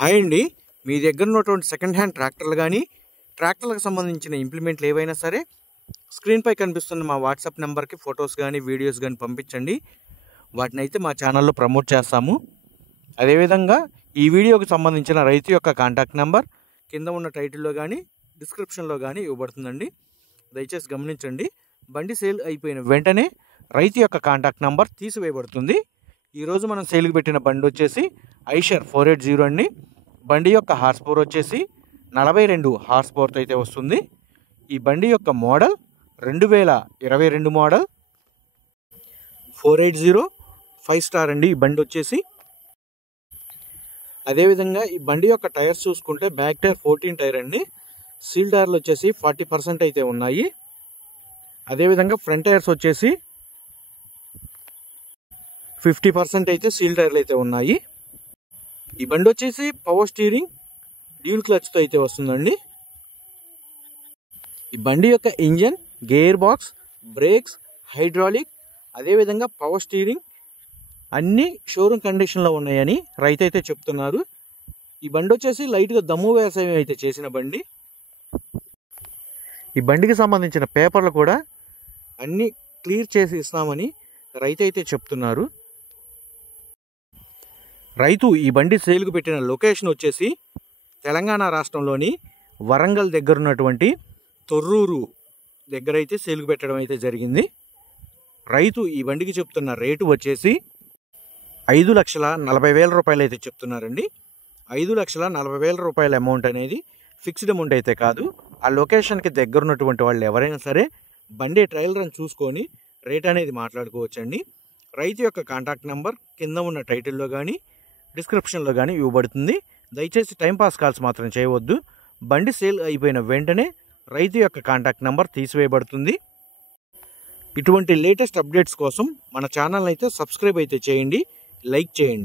Hi అండి, మీ దగ్గర ఉన్నటువంటి సెకండ్ హ్యాండ్ ట్రాక్టర్లు కానీ ట్రాక్టర్లకు సంబంధించిన ఇంప్లిమెంట్లు ఏవైనా సరే స్క్రీన్పై కనిపిస్తున్న మా వాట్సాప్ నెంబర్కి ఫొటోస్ కానీ వీడియోస్ కానీ పంపించండి. వాటిని అయితే మా ఛానల్లో ప్రమోట్ చేస్తాము. అదేవిధంగా ఈ వీడియోకి సంబంధించిన రైతు యొక్క కాంటాక్ట్ నెంబర్ కింద ఉన్న టైటిల్లో కానీ డిస్క్రిప్షన్లో కానీ ఇవ్వబడుతుందండి. దయచేసి గమనించండి. బండి సేల్ అయిపోయిన వెంటనే రైతు యొక్క కాంటాక్ట్ నెంబర్ తీసివేయబడుతుంది. ఈరోజు మనం సేల్కి పెట్టిన బండి వచ్చేసి ఐషర్ 480 అండి. బండి యొక్క హార్స్ పవర్ వచ్చేసి 42 హార్స్ పవర్తో అయితే వస్తుంది. ఈ బండి యొక్క మోడల్ 2022 మోడల్ 480 5 స్టార్ అండి ఈ బండి వచ్చేసి. అదేవిధంగా ఈ బండి యొక్క టైర్స్ చూసుకుంటే బ్యాక్ టైర్ 14 టైర్ అండి. సీల్ టైర్లు వచ్చేసి 40% అయితే ఉన్నాయి. అదేవిధంగా ఫ్రంట్ టైర్స్ వచ్చేసి 50% అయితే సీల్ టైర్లు అయితే ఉన్నాయి. ఈ బండి వచ్చేసి పవర్ స్టీరింగ్ డ్యూల్ క్లచ్తో అయితే వస్తుందండి. ఈ బండి యొక్క engine, gear box, brakes, hydraulic, అదేవిధంగా పవర్ స్టీరింగ్ అన్నీ షోరూమ్ కండిషన్లో ఉన్నాయని రైతు అయితే చెప్తున్నారు. ఈ బండి వచ్చేసి లైట్గా దమ్ము వ్యవసాయం అయితే చేసిన బండి. ఈ బండికి సంబంధించిన పేపర్లు కూడా అన్నీ క్లియర్ చేసి ఇస్తామని రైతు అయితే చెప్తున్నారు. రైతు ఈ బండి సేల్కు పెట్టిన లొకేషన్ వచ్చేసి తెలంగాణ రాష్ట్రంలోని వరంగల్ దగ్గర ఉన్నటువంటి తొర్రూరు దగ్గర అయితే సేల్కు పెట్టడం అయితే జరిగింది. రైతు ఈ బండికి చెప్తున్న రేటు వచ్చేసి 5,40,000 రూపాయలు అయితే చెప్తున్నారండి. 5,40,000 రూపాయల అమౌంట్ అనేది ఫిక్స్డ్ అమౌంట్ అయితే కాదు. ఆ లొకేషన్కి దగ్గర ఉన్నటువంటి వాళ్ళు ఎవరైనా సరే బండి ట్రయల్ రన్ చూసుకొని రేట్ అనేది మాట్లాడుకోవచ్చండి. రైతు యొక్క కాంటాక్ట్ నెంబర్ కింద ఉన్న టైటిల్లో కానీ డిస్క్రిప్షన్లో కానీ ఇవ్వబడుతుంది. దయచేసి టైంపాస్ కాల్స్ మాత్రం చేయవద్దు. బండి సేల్ అయిపోయిన వెంటనే రైతు యొక్క కాంటాక్ట్ నెంబర్ తీసివేయబడుతుంది. ఇటువంటి లేటెస్ట్ అప్డేట్స్ కోసం మన ఛానల్ అయితే సబ్స్క్రైబ్ అయితే చేయండి, లైక్ చేయండి.